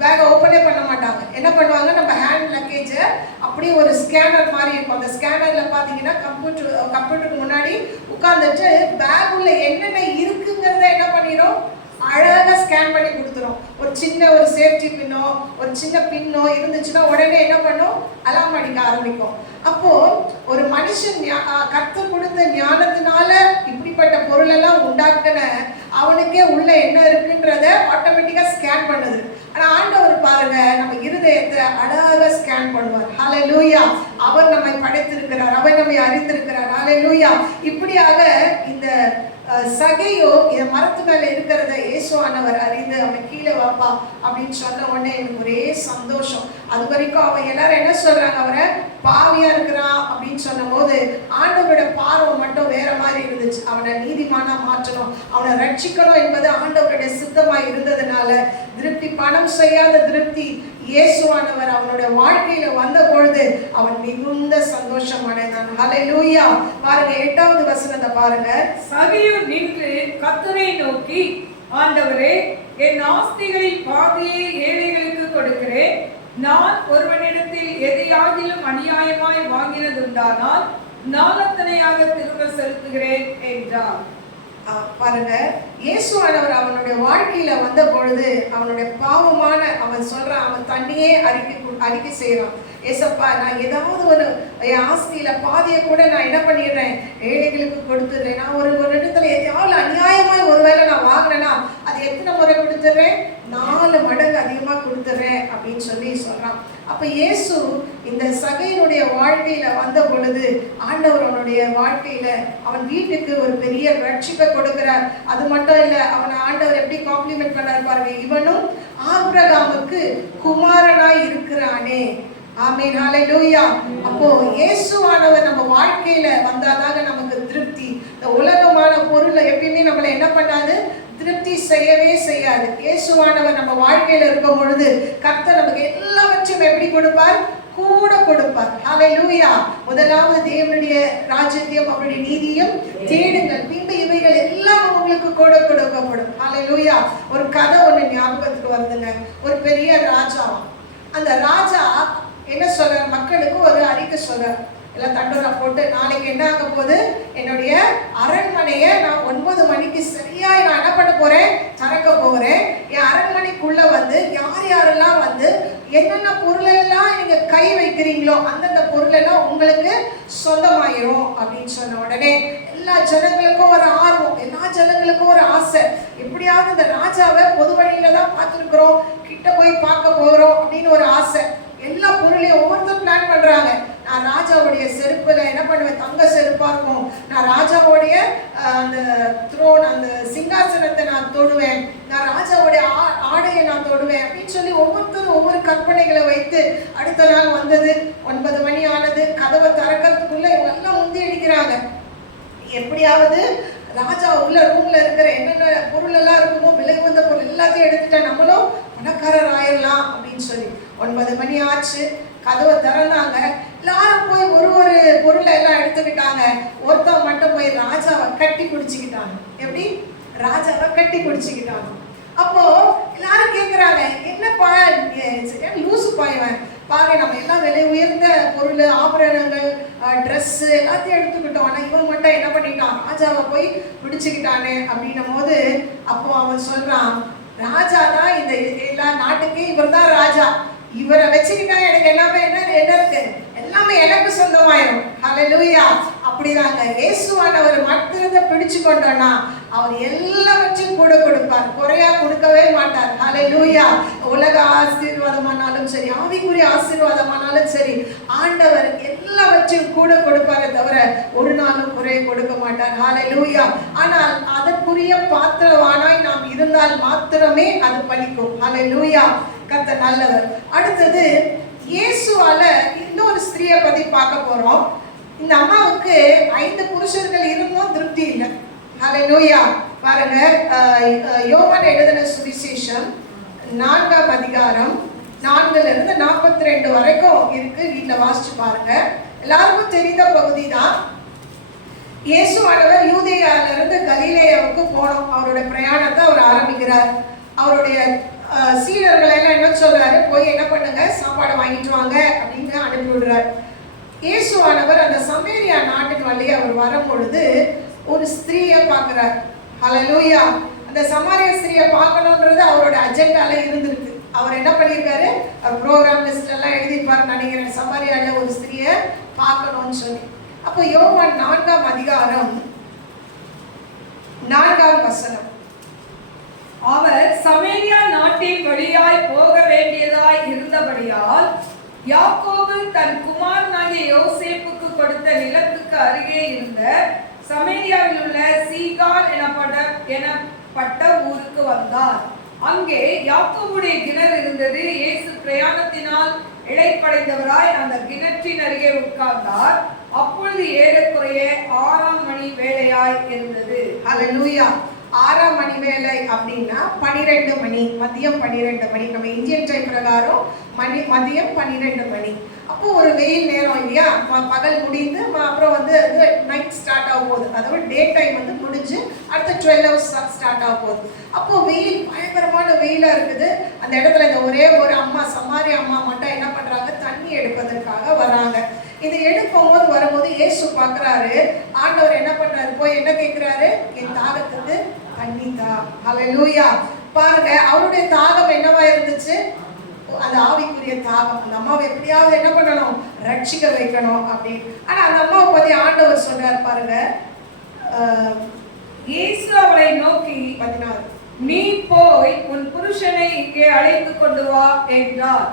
பேக்கை ஓப்பனே பண்ண மாட்டாங்க. என்ன பண்ணுவாங்க, நம்ம ஹேண்ட் லக்கேஜை அப்படியே ஒரு ஸ்கேனர் மாதிரி இருக்கும். அந்த ஸ்கேனரில் பார்த்தீங்கன்னா கம்ப்யூட்டருக்கு முன்னாடி உட்காந்துட்டு பேக் உள்ள என்னென்ன இருக்குங்கிறத என்ன பண்ணிடும், அழகாக ஸ்கேன் பண்ணி கொடுத்துரும். ஒரு சின்ன ஒரு சேஃப்டி பின்னோ, ஒரு சின்ன பின்னோ இருந்துச்சுன்னா உடனே என்ன பண்ணும், அலாம் அடிக்க ஆரம்பிக்கும். அப்போ ஒரு மனுஷன் கர்த்தர் கொடுத்த ஞானத்தினால இப்படிப்பட்ட பொருள் எல்லாம் உண்டாக்குன அவனுக்கே உள்ள என்ன இருக்குன்றத ஆட்டோமேட்டிக்கா ஸ்கேன் பண்ணுது. ஆனா ஆண்டவர் பாருங்க, நம்ம இருதயத்தை அழகாக ஸ்கேன் பண்ணுவார். ஹல்லேலூயா. அவர் நம்மை படைத்திருக்கிறார், அவர் நம்மை அறிந்திருக்கிறார். ஹல்லேலூயா. இப்படியாக இந்த சகையோ இந்த மரத்து மேல இருக்கிறத இயேசுவானவர் அறிந்து அவன் கீழே வாப்பா அப்படின்னு சொன்ன உடனே எனக்கு ஒரே சந்தோஷம். அது வரைக்கும் அவன் எல்லாரும் என்ன சொல்றாங்க, அவரை பாவியா இருக்கிறான் அப்படின்னு சொன்ன போது ஆண்டவரோட பார்வை மட்டும் வேற மாதிரி இருந்துச்சு. அவனை நீதிமானா மாற்றணும், அவனை ரட்சிக்கணும் என்பது ஆண்டவருடைய சித்தமாய் இருந்ததுனால திருப்தி, பணம் செய்யாத திருப்தி இயேசுவானவர் அவனுடைய வாழ்க்கையில வந்த பொழுது அவன் மிகுந்த சந்தோஷம் அடைந்தான். ஹல்லேலூயா. பாருங்க, 8வது வசனத்தை பாருங்க. சகையு நின்று கர்த்தரை நோக்கி, ஆண்டவரே, என் ஆஸ்திகளில் பாதியை ஏழைகளுக்கு கொடுக்கிறேன். நான் ஒருவனிடத்தில் எதையாகிலும் அநியாயமாய் வாங்கினதுண்டானால் நாலத்தனையாக திரும்ப செலுத்துகிறேன் என்றார். பாருங்க, இயேசுவானவர் அவனுடைய வாழ்க்கையில வந்த பொழுது அவனுடைய பாவமான அவன் சொல்றான், அவன் தண்ணியே அறிக்கை செய்யறான். ஏசப்பா நான் ஏதாவது ஒரு என் ஆஸ்தியில பாதியை கூட நான் என்ன பண்ணிடுறேன், ஏழைகளுக்கு கொடுத்துடுறேன். நான் ஒரு இடத்துல எதாவது அநியாயமாய் ஒருவேளை நான் வாங்கினேன்னா அது எத்தனை முறை கொடுத்துடுறேன், 4 மடங்கு அதிகமா கொடுத்துடுறேன் அப்படின்னு சொல்றான். அப்ப இயேசு இந்த சகையினுடைய வாழ்க்கையில வந்த பொழுது ஆண்டவர் அவனுடைய வாழ்க்கையில அவன் வீட்டுக்கு ஒரு பெரிய ரட்சிப்பை கொடுக்கிறார். அது மட்டும் இல்ல, அவன் ஆண்டவர் எப்படி காம்ப்ளிமெண்ட் பண்ணார் பாருங்க, இவனும் ஆபிரகாமுக்கு குமாரனாய் இருக்கிறானே. ஆமென், ஹல்லேலூயா. அப்போ இயேசுவானவர் நம்ம வாழ்க்கையில வந்தாதாங்க நமக்கு திருப்தி. இந்த உலகமான பொருளை எப்பயுமே நம்மளை என்ன பண்ணாது, திருப்தி செய்யவே செய்யாது. இயேசுவானவர் நம்ம வாழ்க்கையில இருக்கும் பொழுது கர்த்தர் நமக்கு எல்லாவற்றையும் எப்படி கொடுப்பார், கூட கொடுப்பார். ஹல்லேலூயா. முதலாவது தேவனுடைய ராஜ்யத்தையும் அவருடைய நீதியும் தேடுங்கள், பின்பு இவைகள் எல்லாம் உங்களுக்கு கூட கொடுக்கப்படும். ஹல்லேலூயா. ஒரு கதை ஒண்ணு ஞாபகத்துக்கு வருதுங்க. ஒரு பெரிய ராஜா, அந்த ராஜா என்ன சொல்ற, மக்களுக்கு ஒரு அறிக்கை சொல்ற, எல்லாம் தண்டோரா போட்டு நாளைக்கு என்ன ஆக போகுது, என்னுடைய அரண்மனையை நான் 9 மணிக்கு சரியாய் நான் என்ன பண்ண போறேன், திறக்க போறேன். என் அரண்மனைக்குள்ள வந்து யார் யாரெல்லாம் வந்து என்னென்ன பொருளெல்லாம் நீங்க கை வைக்கிறீங்களோ அந்தந்த பொருளெல்லாம் உங்களுக்கு சொந்தமாயிரும் அப்படின்னு சொன்ன உடனே எல்லா ஜனங்களுக்கும் ஒரு ஆர்வம், எல்லா ஜனங்களுக்கும் ஒரு ஆசை, எப்படியாவது இந்த ராஜாவை பொது வழியில தான் பார்த்துருக்குறோம், கிட்ட போய் பார்க்க போறோம் அப்படின்னு ஒரு ஆசை. எல்லா பொருளையும் ஒவ்வொருத்தரும் பிளான் பண்றாங்க. நான் ராஜாவுடைய செருப்புல என்ன பண்ணுவேன், தங்க செருப்பா இருக்கும், நான் ராஜாவுடைய அந்த த்ரோன் அந்த சிங்காசனத்தை நான் தொடுவேன், நான் ராஜாவுடைய ஆடையை நான் தொடுவேன் அப்படின்னு சொல்லி ஒவ்வொருத்தரும் ஒவ்வொரு கற்பனைகளை வைத்து அடுத்த நாள் வந்தது. 9 மணி ஆனது. கதவை திறக்கிறதுக்குள்ள இவங்க எல்லாம் முந்தி அடிக்கிறாங்க. எப்படியாவது ராஜா உள்ள ரூம்ல இருக்கிற என்னென்ன பொருள் எல்லாம் இருக்குமோ, விலை வந்த பொருள் எல்லாத்தையும் எடுத்துட்டா நம்மளும் பணக்காரர் ஆயிடலாம் அப்படின்னு சொல்லி 9 மணி ஆச்சு. கதவை திறந்தாங்க. எல்லாரும் போய் ஒரு ஒரு பொருளை எல்லாம் எடுத்துக்கிட்டாங்க. ஒருத்தன் மட்டும் போய் ராஜாவை கட்டி பிடிச்சிக்கிட்டாங்க. எப்படி, ராஜாவை கட்டி பிடிச்சிக்கிட்டாங்க. அப்போ எல்லாரும் கேட்கிறாங்க, என்னப்பா லூசு பாய்வன் பாரு, நம்ம எல்லாம் விலை உயர்ந்த பொருள், ஆபரணங்கள், ட்ரெஸ் எல்லாத்தையும் எடுத்துக்கிட்டோம், ஆனா இவன் மட்டும் என்ன பண்ணிட்டான், ராஜாவை போய் பிடிச்சுக்கிட்டானே அப்படின்னும் போது அப்போ அவன் சொல்றான், ராஜா தான் இந்த எல்லா நாட்டுக்கே இவர் தான் ராஜா, இவரை வச்சுக்கிட்டா எனக்கு எல்லாமே என்ன இருக்கு, எல்லாமே எனக்கு சொந்தமாயிரும். ஹல்லேலூயா. அப்படிதாங்க இயேசுவானவர் மாத்திரத்தை பிடிச்சு கொண்டோம்னா அவர் எல்லாவற்றையும் கூட கொடுப்பார், குறையா கொடுக்கவே மாட்டார். ஹல்லேலூயா. உலக ஆசீர்வாதமானாலும் சரி, ஆவிக்குரிய ஆசீர்வாதமானாலும் சரி, ஆண்டவர் எல்லாவற்றையும் கூட கொடுப்பாரே தவிர ஒரு நாளும் குறைய கொடுக்க மாட்டார். ஹல்லேலூயா. ஆனால் அதற்குரிய பாத்திரவானாய் நாம் இருந்தால் மாத்திரமே அது பலிக்கும். ஹல்லேலூயா. கர்த்தர் நல்லவர். அடுத்தது இயேசுவால இன்னொரு ஸ்திரியை பத்தி பார்க்க போறோம். இந்த அம்மாவுக்கு 5 புருஷர்கள் இருந்தும் திருப்தி இல்லை. ஹல்லேலூயா. பாருங்க, யோவான் எழுதின சுவிசேஷம் 4ஆம் அதிகாரம் 4ல இருந்து 42 வரைக்கும் இருக்கு. வீட்டுல வாசிச்சு பாருங்க. எல்லாருக்கும் தெரிந்த பகுதி தான். இயேசுவானவர் யூதேயால இருந்து கலிலேயாவுக்கு போனோம். அவருடைய பிரயாணத்தை அவர் ஆரம்பிக்கிறார். அவருடைய சீடர்களை எல்லாம் என்ன சொல்றாரு, போய் என்ன பண்ணுங்க, சாப்பாடு வாங்கிட்டு வாங்க அப்படின்னு அனுப்பி விடுறாரு. இயேசுவானவர் அந்த சமேரியா நாட்டின் வழியே அவர் வரும் பொழுது ஒரு ஸ்திரீயை பார்க்கிறார். ஹல்லேலூயா. அந்த சமாரிய ஸ்திரீயை பார்க்கணுன்றது அவரோட அஜெண்டால இருந்திருக்கு. அவர் என்ன பண்ணியிருக்காரு, அவர் ப்ரோக்ராம் லிஸ்ட் எல்லாம் எழுதிப்பாரு நினைக்கிறேன், சமாரியால ஒரு ஸ்திரீயை பார்க்கணும்னு சொல்லி. அப்போ யோவான் 4ஆம் அதிகாரம் 4ஆம் வசனம், அவர் சமேரியா நாட்டின் வழியாய் போக வேண்டியதாய் இருந்தபடியால் யாக்கோபு தன் குமாரனாகிய யோசேப்புக்கு கொடுத்த நிலத்துக்கு அருகே இருந்த சமேரியாவில் உள்ள சீகார் எனப்பட்ட ஊருக்கு வந்தார். அங்கே யாக்கோபுடைய கிணறு இருந்தது. இயேசு பிரயாணத்தினால் இளைப்படைந்தவராய் அந்த கிணற்றின் அருகே உட்கார்ந்தார். அப்பொழுது ஏறக்குறைய 6ஆம் மணி வேளையாய் இருந்தது. ஹல்லேலூயா. 6ஆம் மணி வேலை அப்படின்னா 12 மணி, மதியம் 12 மணி. நம்ம இந்தியன் டைம் பிரகாரம் மதியம் 12 மணி. அப்போ ஒரு வெயில் நேரம் இல்லையா, பகல் முடிந்து அப்புறம் வந்து நைட் ஸ்டார்ட் ஆக போகுது, அதாவது டே டைம் வந்து முடிஞ்சு அடுத்த 12 hours ஸ்டார்ட் ஆக போகுது. அப்போ வெயில் பயங்கரமான வெயிலா இருக்குது. அந்த இடத்துல இந்த ஒரே ஒரு அம்மா, சமாரிய அம்மா மட்டும் என்ன பண்றாங்க, தண்ணி எடுப்பதற்காக வராங்க. இது எடுக்கும் போது வரும்போது இயேசு பார்க்கிறாரு. ஆண்டவர் என்ன பண்றாரு, போய் என்ன கேட்கிறாரு, என் தாகத்துக்கு தண்ணி தா. ஹல்லேலூயா. பாருங்க, அவருடைய தாகம் என்னவா இருந்துச்சு, அந்த ஆவிக்குரிய தாகம். அந்த அம்மாவை எப்படியாவது என்ன பண்ணணும், ரட்சிக்க வைக்கணும் அப்படின்னு. ஆனா அந்த அம்மாவை பத்தி ஆண்டவர் சொல்றார் பாருங்க. இயேசு அவளை நோக்கி 16, நீ போய் உன் புருஷனை இங்கே அழைத்து கொண்டு வா என்றார்.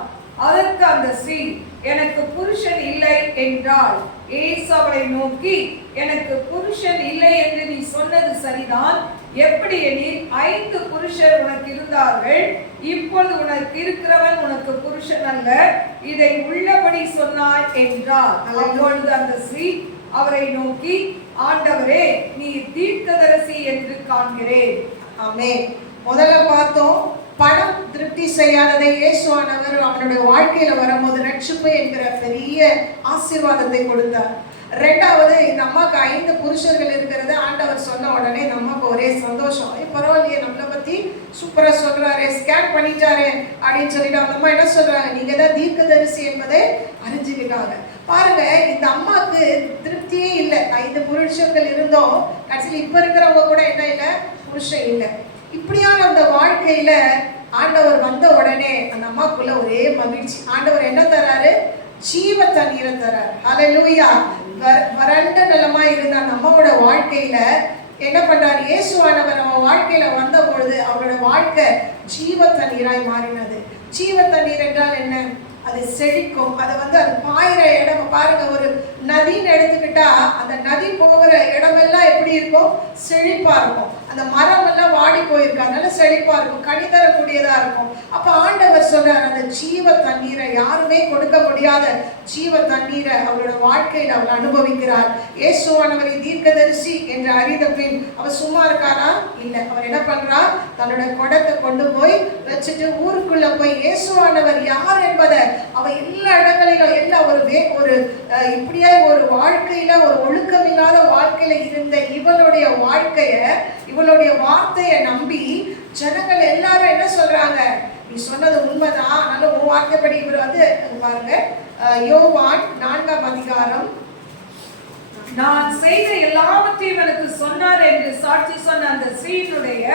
அதற்கு அந்த ஸ்திரீ, எனக்கு புருஷன் இல்லை என்றாள். இயேசு அவளை நோக்கி, எனக்கு புருஷன் இல்லை என்று நீ சொன்னது சரிதான். எப்படி எனில் 5 புருஷர் உனக்கு இருந்தார்கள், இப்பொழுது உனக்கு இருக்கிறவன் உனக்கு புருஷன் அல்ல, இதை உள்ளபடி சொன்னாய் என்றார். அப்பொழுது அந்த ஸ்திரீ அவரை நோக்கி, ஆண்டவரே, நீ தீர்க்கதரிசி என்று காண்கிறேன். ஆமென். முதல்ல பார்த்தோம், பணம் திருப்தி செய்யாததை இயேசுவானவர் அவனுடைய வாழ்க்கையில வரும்போது ரட்சிப்பு என்கிற பெரிய ஆசீர்வாதத்தை கொடுத்தார். ரெண்டாவது, இந்த அம்மாவுக்கு 5 புருஷர்கள் இருக்கிறது ஆண்டவர் சொன்ன உடனே இந்த அம்மாவுக்கு ஒரே சந்தோஷம். பரவாயில்லையே, நம்மளை பத்தி சூப்பரா சொல்றாரு, ஸ்கேன் பண்ணிட்டாரு அப்படின்னு சொல்லிட்டு அந்த அம்மா என்ன சொல்றாங்க, நீங்க தான் தீர்க்கதரிசி என்பதை அறிஞ்சுக்கிட்டாங்க. பாருங்க, இந்த அம்மாவுக்கு திருப்தியே இல்லை. 5 புருஷர்கள் இருந்தோம், கடைசியில் இப்ப இருக்கிறவங்க கூட என்ன இல்லை, புருஷன் இல்லை. இப்படியான அந்த வாழ்க்கையில ஆண்டவர் வந்த உடனே அந்த அம்மாக்குள்ள ஒரே மகிழ்ச்சி. ஆண்டவர் என்ன தராரு, ஜீவ தண்ணீரை தராரு. ஹல்லேலூயா. வறண்ட நிலமா இருந்த அந்த அம்மாவோட வாழ்க்கையில என்ன பண்றாரு, இயேசுவானவர் அவன் வாழ்க்கையில வந்த பொழுது அவரோட வாழ்க்கை ஜீவ தண்ணீராய் மாறினது. ஜீவ தண்ணீர் என்றால் என்ன, அது செழிக்கும். அதை அது பாயிற இடம் பாருங்க. ஒரு நதின்னு எடுத்துக்கிட்டா அந்த நதி போகிற இடமெல்லாம் எப்படி இருக்கும், செழிப்பா இருக்கும். அந்த மரம் எல்லாம் வாடி போயிருக்கா, அதனால செழிப்பா இருக்கும், கனி தரக்கூடியதா இருக்கும். அப்ப ஆண்டவர் சொல்றார், அந்த ஜீவ தண்ணீரை, யாருமே கொடுக்க முடியாத ஜீவ தண்ணீரை அவரோட வாழ்க்கையில் அவர் அனுபவிக்கிறார். இயேசுவானவரை தீர்க்கதரிசி என்று அறிந்த பின் அவர் சும்மா இருக்காரா, இல்லை. அவர் என்ன பண்றார், தன்னோட குடத்தை கொண்டு போய் வச்சுட்டு ஊருக்குள்ள போய் இயேசுவானவர் யார் என்பதை அவ எல்லா இடங்களிலும் எல்லாம் ஒரு இப்படியே ஒரு வாழ்க்கையில ஒரு ஒழுக்கமில்லாத வாழ்க்கையில இருந்த இவளுடைய வாழ்க்கைய, இவளுடைய வார்த்தையை நம்பி ஜனங்கள் எல்லாரும் என்ன சொல்றாங்க, நீ சொன்னது உண்மைதான், அதனால உன் வார்த்தைப்படி இவர் பாருங்க. யோவான் 4ஆம் அதிகாரம், நான் செய்த எல்லாவற்றையும் எனக்கு சொன்னார் என்று சாட்சி சொன்ன அந்த ஸ்திரீயினுடைய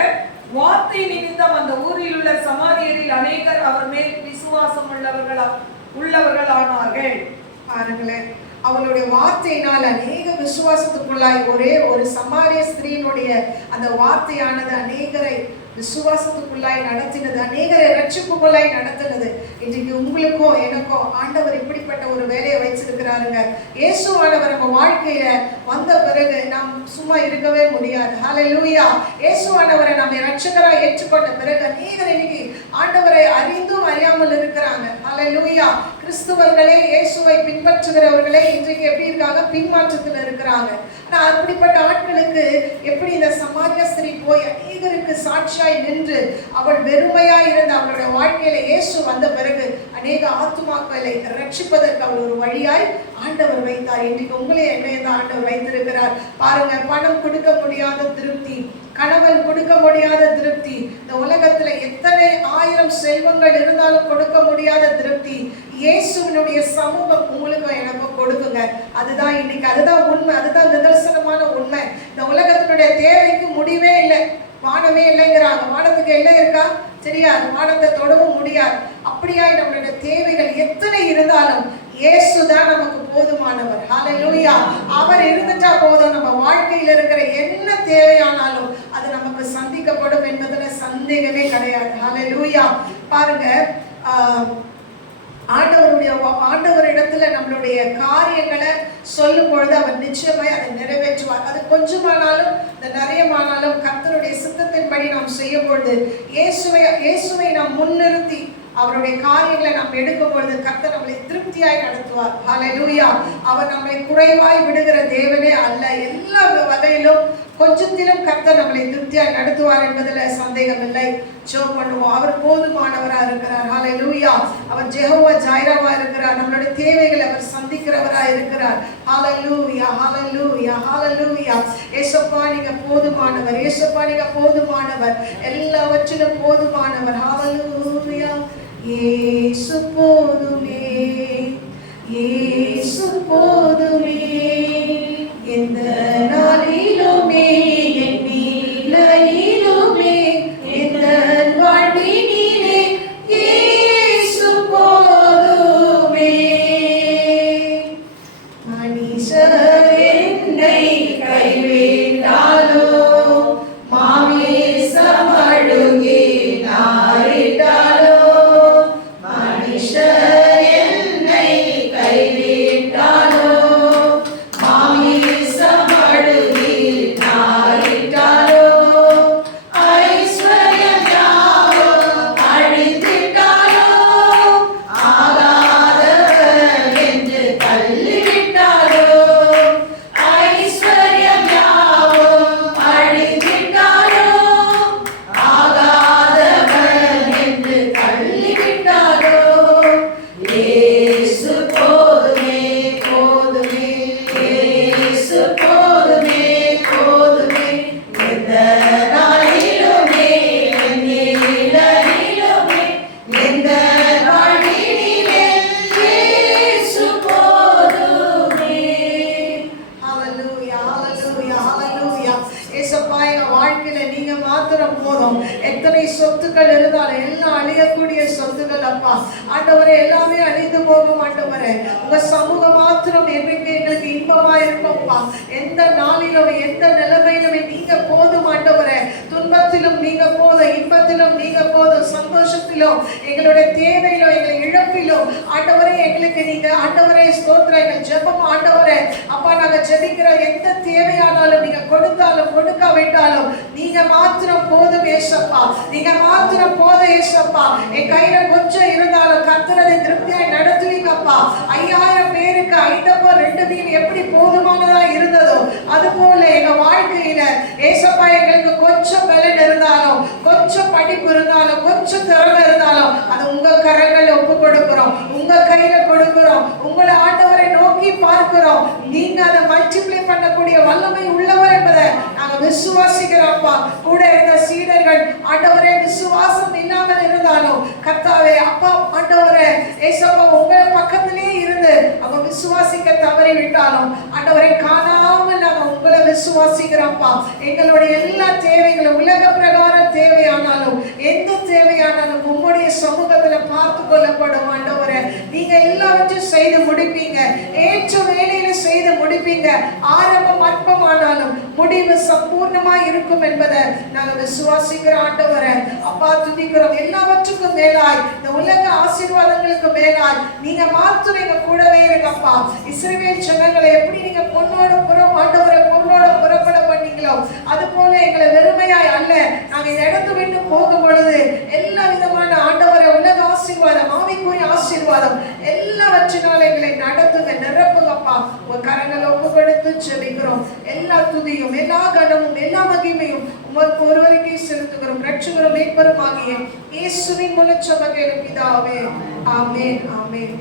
வார்த்தை நிமித்தம் அந்த ஊரில் உள்ள சமாரியரில் அநேகர் அவர் மேல் விசுவாசம் உள்ளவர்கள் ஆனார்கள். பாருங்களேன், அவளுடைய வார்த்தையினால் அநேக விசுவாசத்துக்குள்ளாய், ஒரே ஒரு சமாரிய ஸ்திரீனுடைய அந்த வார்த்தையானது அநேகரை விசுவாசத்துக்குள்ளாய் நடத்தினது, அநேகரை ரட்சிப்புக்குள்ளாய் நடத்தினது. இன்றைக்கு உங்களுக்கும் எனக்கும் ஆண்டவர் இப்படிப்பட்ட ஒரு வேலையை வச்சிருக்கிறாருங்க. இயேசுவானவர் நம்ம வாழ்க்கையில வந்த பிறகு நாம் சும்மா இருக்கவே முடியாது. ஹல்லேலூயா. இயேசுவானவரை நம்ம ரட்சகராக ஏற்றுக்கொண்ட பிறகு அநேகர் இன்னைக்கு ஆண்டவரை அறிந்தும் அறியாமல் இருக்கிறாங்க. ஹல்லேலூயா. கிறிஸ்துவர்களே, இயேசுவை பின்பற்றுகிறவர்களே இன்றைக்கு எப்படி இருக்காங்க, பின்மாற்றத்தில் இருக்கிறாங்க. ஆனா அப்படிப்பட்ட ஆட்களுக்கு எப்படி இந்த சமாரிய ஸ்திரீ போய் அநேகருக்கு சாட்சியாய் நின்று அவள் வெறுமையாய் இருந்த அவளுடைய வாழ்க்கையில இயேசு வந்த பிறகு அநேக ஆத்துமாக்களை ரட்சிப்பதற்கு அவள் ஒரு வழியாய் ஆண்டவர் வைத்தார். இன்றைக்கு உங்களே என்ன ஆண்டவர் வைத்திருக்கிறார் பாருங்க. பணம் கொடுக்க முடியாத திருப்தி, கணவன் கொடுக்க முடியாத திருப்தி, இந்த உலகத்துல எத்தனை 1000 செல்வங்கள் இருந்தாலும் கொடுக்க முடியாத திருப்தி இயேசுவினுடைய சமூகம் உங்களுக்கும் எனக்கும் கொடுக்குங்க. அதுதான் இன்னைக்கு, அதுதான் உண்மை, அதுதான் நிதர்சனமான உண்மை. இந்த உலகத்தினுடைய தேவைக்கு முடிவே இல்லை, வானமே இல்லைங்கிறாங்க. வானத்துக்கு எல்லாம் இருக்கா, தெரியாது, வானத்தை தொடவும் முடியாது. அப்படியாய் நம்மளுடைய தேவைகள் எத்தனை இருந்தாலும் இயேசுதான் நமக்கு போதுமானவர். ஹல்லேலூயா. அவர் இருந்துட்டா போதும், நம்ம வாழ்க்கையில் இருக்கிற என்ன தேவையானாலும் அது நமக்கு சந்திக்கப்படும் என்பதுல சந்தேகமே கிடையாது. ஹல்லேலூயா. பாருங்க, ஆண்டவரிடத்துல நம்மளுடைய காரியங்களை சொல்லும் பொழுது அவர் நிச்சயமாய் அதை நிறைவேற்றுவார். அது கொஞ்சமானாலும் நிறையமானாலும் கர்த்தருடைய சித்தத்தின்படி நாம் செய்யும் பொழுது, இயேசுவை நாம் முன்னிறுத்தி அவருடைய காரியங்களை நாம் எடுக்கும் பொழுது கர்த்தர் நம்மளை திருப்தியாய் நடத்துவார். ஹல்லேலூயா. அவர் நம்மை குறைவாய் விடுகிற தேவனே அல்ல. எல்லா வகையிலும் கொஞ்சத்திலும் கர்த்தர் நம்மளை திருப்தியாய் நடத்துவார் என்பதில் சந்தேகம் இல்லை. ஜெபம் பண்ணுவோம். அவர் போதுமானவரா இருக்கிறார். ஹல்லேலூயா. அவர் ஜெகோவா ஜாயிராவா இருக்கிறார். நம்மளுடைய தேவைகளை அவர் சந்திக்கிறவரா இருக்கிறார். ஹல்லேலூயா, ஹல்லேலூயா, ஹல்லேலூயா. இயேசுப்பா நீங்க போதுமானவர், இயேசுப்பா நீங்க போதுமானவர், எல்லாவற்றிலும் போதுமானவர். ஹல்லேலூயா. இயேசு போதுமே, இயேசு போதுமே, எந்த நாளிலுமே என் நிலையிலுமே எந்த வாழ்வினிலே இயேசு மாத்திரம் போதும். எத்தனை சொத்துக்கள் இருந்தாலும் எல்லாம் அழியக்கூடிய சொத்துக்கள் அப்பா. ஆண்டவரே, எல்லாமே அழிந்து போகும் ஆண்டவரே. உங்க சமூகம் மாத்திரம் என்றைக்கு எங்களுக்கு இன்பமா இருக்கும்ப்பா. எந்த நாளிலும் எந்த நிலைமையிலுமே நீங்க போதும் ஆண்டவரே. துன்பத்திலும் நீங்க போதும், இன்பத்திலும் நீங்க போதும், சந்தோஷத்திலும், எங்களுடைய தேவையிலும், எங்களை இழப்பிலும் ஆண்டவரே எங்களுக்கு நீங்க ஆண்டவரே ஸ்தோத்திரம். எங்கள் ஜெபம் ஆண்டவரே அப்பா, நாங்க ஜெபிக்கிற எந்த தேவையானாலும் நீங்க கொடுத்தாலும் கொடுக்காவிட்டாலும் நீங்க மாத்திரம் போதும் ஏசப்பா. நீங்க மாத்திரம் போதும் ஏசப்பா. என் கையில கொஞ்சம் இருந்தாலும் கர்த்தரதை திருப்தியாய் நடத்துவீங்கப்பா. 5000 பேருக்கு 5 மீன் எப்படி போதுமானதா இருந்ததோ அது போல எங்க வாழ்க்கையில ஏசப்பா எங்களுக்கு கொஞ்சம் பலன் இருந்தாலும், கொஞ்சம் படிப்பு இருந்தாலும், கொஞ்சம் திறமை இருந்தாலும் அது உங்க கரங்கள்ல ஒப்பு கொடுக்கிறோம், உங்க கையில கொடுக்கிறோம். உங்களை ஆண்டவரை நோக்கி பார்க்கிறோம். நீங்க அதை மல்டிப்ளை பண்ணக்கூடிய வல்லமை உள்ளவர் என்பதை நாங்க விசுவாசிக்கிறோம்ப்பா. கூட இருந்த சீடர்கள் ஆண்டவரே விசுவாசம் இல்லாமல் இருந்தாலும் கர்த்தாவே அப்பா ஆண்டவரே ஏசப்பா உங்க பக்கத்திலே இருந்து அவங்க விசுவாசிக்க தவறி விட்டாலும் ஆண்டவரை காணாமல் நாங்க உங்களை விசுவாசிக்கிறோம்ப்பா. எங்களுடைய எல்லா தேவைகளும் உலக பிரகார தேவையானாலும் எந்த தேவையானாலும் உம்முடைய சமூகத்துல பார்த்து கொள்ளப்படும் ஆண்டவரே. நீங்க எல்லாவற்றையும் செய்து முடிப்பீங்க, ஏற்ற வேலையில செய்து முடிப்பீங்க. ஆரம்பம் அற்பமானாலும் முடிவு சம்பூர்ணமா இருக்கும் என்பதை நாங்க விசுவாசிக்கிற ஆண்டவரே அப்பா துதிக்கிறோம். எல்லாவற்றுக்கும் மேலாய் இந்த உலக ஆசீர்வாதங்களுக்கு மேலாய் நீங்க மாத்திரம் எங்க கூடவே இருங்கப்பா. இஸ்ரவேல் ஜனங்களை எப்படி நீங்க பொன்னோட புறம் ஆண்டவரை பொன்னோட புறப்பட பண்ணீங்களோ அது போல எங்களை வெறுமையாய் அல்ல, நாங்க இந்த இடத்து விட்டு போகும் பொழுது எல்லா விதமான ஆண்டவரை உலக ஆசீர்வாதம், ஆவிக்குரிய ஆசீர்வாதம் எல்லாவற்றினால எங்களை நடத்துங்க, நிரப்புங்கப்பா. உங்க கரங்களை ஒப்பு கொடுத்து ஜெபிக்கிறோம். எல்லா துதியும் எல்லா கனமும் எல்லா மகிமையும் உமக்கு ஒருவருக்கே செலுத்துகிறோம். ரட்சகரும் மீட்பரும் ஆகிய இயேசுவின் மூலம் ஜெபம் கேளும் பிதாவே. ஆமென், ஆமென்.